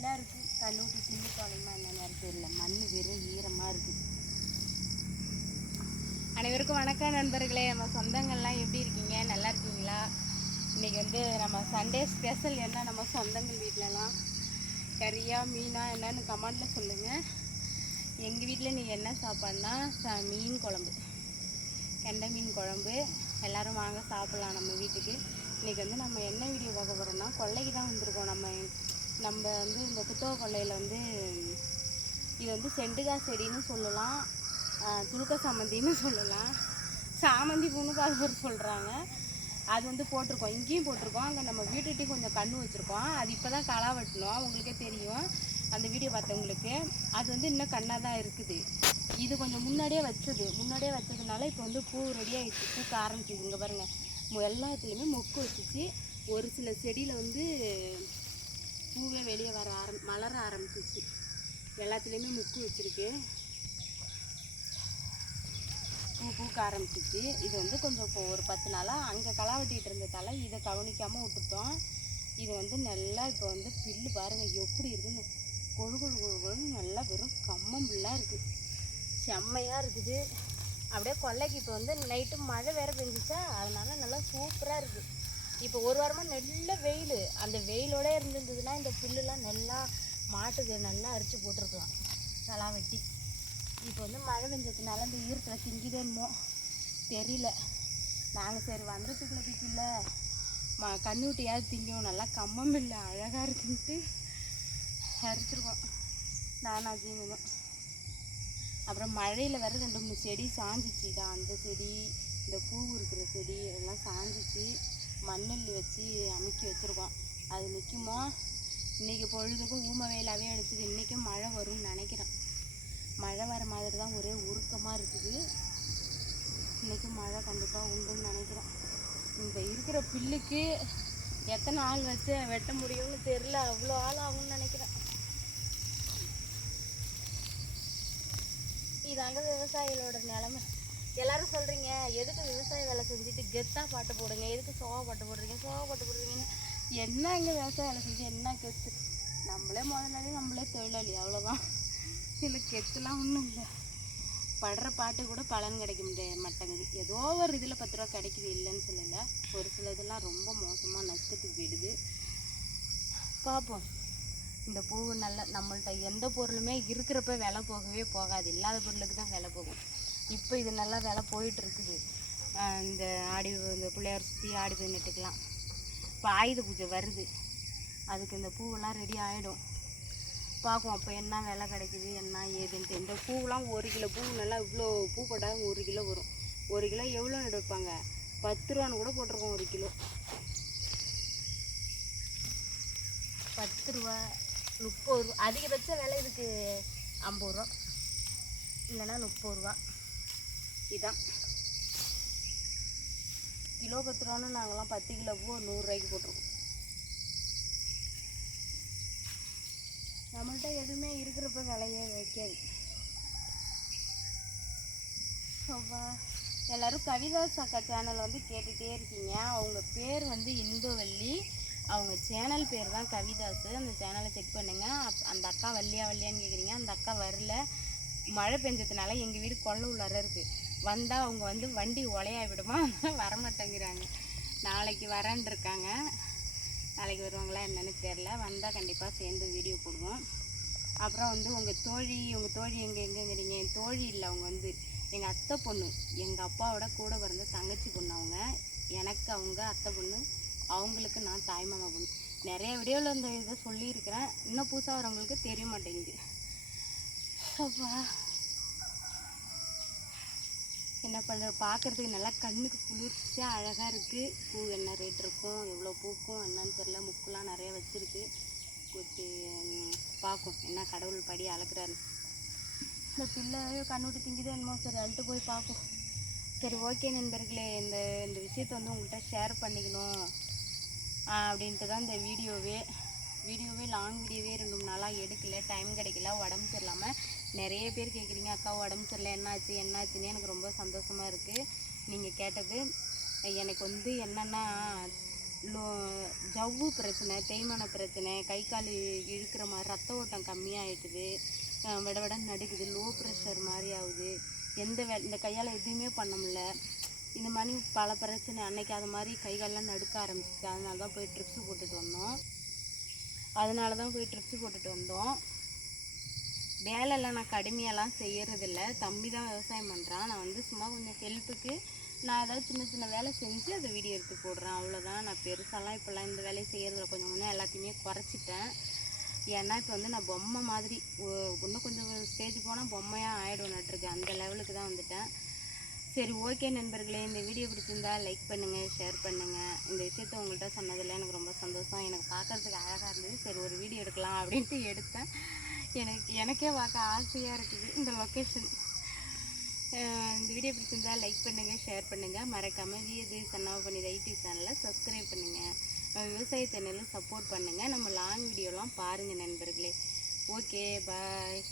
நல்லா இருக்குது கல்லூட்டி திண்டு தொலைமா என்னன்னு தெரியல. மண் வெறும் ஈரமாக இருக்குது அனைவருக்கும் வணக்கம் நண்பர்களே. நம்ம சொந்தங்கள்லாம் எப்படி இருக்கீங்க? நல்லா இருக்கீங்களா? இன்றைக்கி வந்து நம்ம சண்டே ஸ்பெஷல் என்ன? நம்ம சொந்தங்கள் வீட்டிலலாம் கறியா மீனா என்னன்னு கமெண்டில் சொல்லுங்கள் எங்கள் வீட்டில் நீ என்ன சாப்பாடுனா ச மீன் குழம்பு. கெண்டை மீன் குழம்பு. எல்லாரும் வாங்க சாப்பிட்லாம் நம்ம வீட்டுக்கு. இன்றைக்கி வந்து நம்ம என்ன வீடியோ பார்க்க போகிறோம்னா கொல்லைக்கு தான் வந்திருக்கோம். நம்ம நம்ம வந்து இந்த புத்தக கொள்ளையில் வந்து இது வந்து செண்டுகா செடின்னு சொல்லலாம். ஆஹ் துலுக்க சாமந்தின்னு சொல்லலாம். சாமந்தி பூன்னு பாதி சொல்கிறாங்க அது வந்து போட்டிருக்கோம். இங்கேயும் போட்டிருக்கோம். அங்கே நம்ம வீட்டுகிட்டையும் கொஞ்சம் கண்ணு வச்சுருக்கோம். அது இப்போ தான் களை வெட்டணும். உங்களுக்கே தெரியும். அந்த வீடியோ பார்த்தவங்களுக்கு. அது வந்து இன்னும் கண்ணாக தான் இருக்குது. இது கொஞ்சம் முன்னாடியே வச்சது. முன்னாடியே வச்சதுனால இப்போ வந்து பூ ரெடியாகிடுச்சு பூக்க ஆரம்பிச்சிது இங்கே பாருங்கள் எல்லாத்துலேயுமே மொக்கு வச்சுச்சு. ஒரு சில செடியில் வந்து பூவே வெளியே வர ஆரம் மலர ஆரம்பிச்சிச்சு எல்லாத்துலேயுமே முக்கு வச்சுருக்கு. பூ பூக்க ஆரம்பிச்சிச்சு இது வந்து கொஞ்சம் இப்போ ஒரு பத்து நாளாக அங்கே களை வெட்டிகிட்டு இருந்ததால இதை கவனிக்காமல் விட்டுட்டோம். இது வந்து நல்லா இப்போ வந்து பில்லு பாருங்கள் எப்படி இருக்குன்னு. கொழு கொழு கொழு கொழுன்னு நல்லா வெறும் கம்மம் இருக்குது செம்மையாக இருக்குது. அப்படியே கொல்லைக்கு இப்போ வந்து நைட்டு மழை வேற பெஞ்சிச்சா அதனால நல்லா சூப்பராக இருக்குது இப்போ ஒரு வாரமாக நல்ல வெயில். அந்த வெயிலோட இருந்திருந்ததுன்னா இந்த புல்லுலாம் நல்லா மாட்டுக்கு நல்லா அரிச்சு போட்டிருக்கலாம். நல்லா வெட்டி. இப்போ வந்து மழை பெஞ்சதுனால இந்த ஈரத்தில் திங்கிதேன்மோ தெரியல. நாங்கள் சரி வந்ததுக்குள்ள திக்கல ம கண்ணுட்டியாவது திங்கும். நல்லா கம்மம் இல்லை. அழகாக இருக்குன்ட்டு அரிச்சிருக்கோம். நானா ஜீவனும் அப்புறம் மழையில் வேற ரெண்டு மூணு செடி சாஞ்சிச்சுடா அந்த செடி இந்த பூ இருக்கிற செடி எல்லாம் சாஞ்சிச்சு. மண்ணல்லி வச்சு அமுக்கி வச்சுருக்கோம். அது நிற்குமோ இன்றைக்கி பொழுதுக்கும் ஊம வெயிலாகவே அடிச்சுது. இன்றைக்கும் மழை வரும்னு நினைக்கிறேன். மழை வர மாதிரி தான் ஒரே உருக்கமாக இருக்குது. இன்றைக்கும் மழை கண்டிப்பாக உண்டுன்னு நினைக்கிறேன். இந்த இருக்கிற பில்லுக்கு எத்தனை ஆள் வச்சு வெட்ட முடியும்னு தெரில அவ்வளோ ஆள் ஆகும்னு நினைக்கிறேன். இதாங்க விவசாயிகளோட நிலமை. எல்லாரும் சொல்கிறீங்க எதுக்கு விவசாய வேலை செஞ்சுட்டு கெத்தாக பாட்டு போடுங்க? எதுக்கு சோகா பாட்டு போடுறீங்க? சோகா பாட்டு போடுறீங்கன்னு என்ன இங்கே விவசாய வேலை செஞ்சு என்ன கெத்து? நம்மளே முதலாளி நம்மளே தொழிலாளி அவ்வளோதான் இல்லை கெத்துலாம் ஒன்றும் இல்லை. படுற பாட்டு கூட பலன் கிடைக்க முடியாது மாட்டேங்குது. ஏதோ ஒரு இதில் பத்து ரூபா கிடைக்குது இல்லைன்னு சொல்லலை. ஒரு சில இதெல்லாம் ரொம்ப மோசமாக நஷ்டத்துக்கு போயிடுது பார்ப்போம் இந்த பூ நல்ல நம்மள்ட்ட எந்த பொருளுமே இருக்கிறப்ப விலை போகவே போகாது. இல்லாத பொருளுக்கு தான் விலை போகும். இப்போ இது நல்லா விலை போயிட்டு இருக்குது இந்த ஆடி இந்த பிள்ளையார் சுற்றி ஆடி பதினெட்டுக்கெலாம் இப்போ ஆயுத பூஜை வருது. அதுக்கு இந்த பூவெல்லாம் ரெடி ஆகிடும் பார்ப்போம் அப்போ என்ன விலை கிடைக்குது என்ன ஏதுன்ட்டு. இந்த பூவெலாம் ஒரு கிலோ பூ நல்லா இவ்வளோ பூ போட்டால் ஒரு கிலோ வரும். ஒரு கிலோ எவ்வளோ எடுப்பாங்க? பத்து ரூபான்னு கூட போட்டிருக்கோம் ஒரு கிலோ. பத்து ரூபா முப்பது ரூபா. அதிகபட்ச விலை இதுக்கு ஐம்பது ரூபா. இல்லைன்னா முப்பது ரூபா. இதான். கிலோ பத்து ரூபான்னு நாங்கள்லாம் பத்து கிலோ பூ நூறுரூவாய்க்கு போட்டிருக்கோம். நம்மள்கிட்ட எதுவுமே இருக்கிறப்ப விலையே வைக்காது. அவ்வா எல்லாரும் கவிதா சக்கா சேனல் வந்து கேட்டுகிட்டே இருக்கீங்க. அவங்க பேர் வந்து இந்துவள்ளி. அவங்க சேனல் பேர் தான் கவிதாஸ். அந்த சேனலை செக் பண்ணுங்க. அப்- அந்த அக்கா வள்ளியா வள்ளியான்னு கேட்குறீங்க அந்த அக்கா வரல. மழை பெஞ்சதுனால எங்கள் வீடு கொள்ள உள்ளார இருக்குது வந்தால் அவங்க வந்து வண்டி உலையா விடுமா? வரமாட்டேங்கிறாங்க. நாளைக்கு வரேன் இருக்காங்க. நாளைக்கு வருவாங்களா என்னென்னு தெரில வந்தால் கண்டிப்பாக சேர்ந்து வீடியோ போடுவோம். அப்புறம் வந்து உங்கள் தோழி உங்கள் தோழி எங்கே எங்கேங்கிறீங்க? என் தோழி இல்லை அவங்க வந்து எங்கள் அத்தை பொண்ணு. எங்கள் அப்பாவோட கூட பிறந்த தங்கச்சி பொண்ணு அவங்க. எனக்கு அவங்க அத்தை பொண்ணு. அவங்களுக்கு நான் தாய்மாமா பொண்ணு. நிறைய வீடியோவில் இந்த இதை சொல்லியிருக்கிறேன். இன்னும் புதுசாக வரவங்களுக்கு தெரிய மாட்டேங்குது. அப்பா. என்ன பண்ணுற பார்க்குறதுக்கு நல்லா கண்ணுக்கு குளிர்ச்சியாக அழகாக இருக்குது பூ என்ன ரேட் இருக்கும்? எவ்வளோ பூக்கும்? என்னன்னு தெரில முக்குலாம் நிறைய வச்சுருக்கு. கொச்சு பார்க்கும் என்ன கடவுள் படி அளக்குறாரு இந்த பிள்ளை கண்ணுட்டு திங்குதோ என்னமோ சரி அழுட்டு போய் பார்க்கும் சரி ஓகே நண்பர்களே. இந்த இந்த விஷயத்தை வந்து உங்கள்கிட்ட ஷேர் பண்ணிக்கணும். அப்படின்ட்டு தான் இந்த வீடியோவே. வீடியோவே லாங் வீடியோவே ரெண்டு மூணு நாளாக எடுக்கல. டைம் கிடைக்கல. உடம்பு சரியில்லாமல் நிறைய பேர் கேட்குறீங்க அக்கா உடம்பு சரியில்லை என்னாச்சு என்னாச்சுன்னு? எனக்கு ரொம்ப சந்தோஷமாக இருக்குது நீங்கள் கேட்டது எனக்கு வந்து என்னென்னா லோ ஜவ்வு பிரச்சனை தேய்மான பிரச்சனை கை கால் இழுக்கிற மாதிரி ரத்த ஓட்டம் கம்மியாகிட்டுது விட விட நடுக்குது லோ ப்ரெஷர் மாதிரி ஆகுது. எந்த வே இந்த கையால் எதுவுமே பண்ண முடியல. இந்த மாதிரி பல பிரச்சனை அன்னைக்கு அது மாதிரி கைகாலெலாம் நடுக்க ஆரம்பிச்சிச்சு. அதனால தான் போய் ட்ரிப்ஸு போட்டுட்டு வந்தோம். அதனால தான் போய் ட்ரிப்ஸு போட்டுட்டு வந்தோம். வேலைலாம் நான் கடுமையெல்லாம் செய்யறதில்ல. தம்பி தான் விவசாயம் பண்ணுறான் நான் வந்து சும்மா கொஞ்சம் ஹெல்ப்புக்கு நான் ஏதாவது சின்ன சின்ன வேலை செஞ்சு அதை வீடியோ எடுத்து போடுறேன். அவ்வளோதான் நான் பெருசாலாம் இப்போல்லாம் இந்த வேலையை செய்கிறதில்ல கொஞ்சம் கொஞ்சம் எல்லாத்தையுமே குறைச்சிட்டேன். ஏன்னா இப்போ வந்து நான் பொம்மை மாதிரி ஒ- இன்னும் கொஞ்சம் ஸ்டேஜ் போனால் பொம்மையாக ஆகிடும் நட்டுருக்கு அந்த லெவலுக்கு தான் வந்துட்டேன். சரி ஓகே நண்பர்களே. இந்த வீடியோ பிடிச்சிருந்தா லைக் பண்ணுங்கள் ஷேர் பண்ணுங்கள் இந்த விஷயத்த உங்கள்கிட்ட சொன்னதில் எனக்கு ரொம்ப சந்தோஷம். எனக்கு பார்க்கறதுக்கு அழகாக இருந்தது. சரி ஒரு வீடியோ எடுக்கலாம் அப்படின்ட்டு எடுத்தேன். எனக்கு எனக்கே பார்க்க ஆசையாக இருக்குது இந்த லொக்கேஷன் இந்த வீடியோ பிடிச்சிருந்தா லைக் பண்ணுங்கள் ஷேர் பண்ணுங்கள் மறக்காமல் விஎது சன்னா பண்ணி ஐடி சேனலை சப்ஸ்கிரைப் பண்ணுங்கள் விவசாய சேனலும் சப்போர்ட் பண்ணுங்கள் நம்ம லாங் வீடியோலாம் பாருங்கள் நண்பர்களே. Okay bye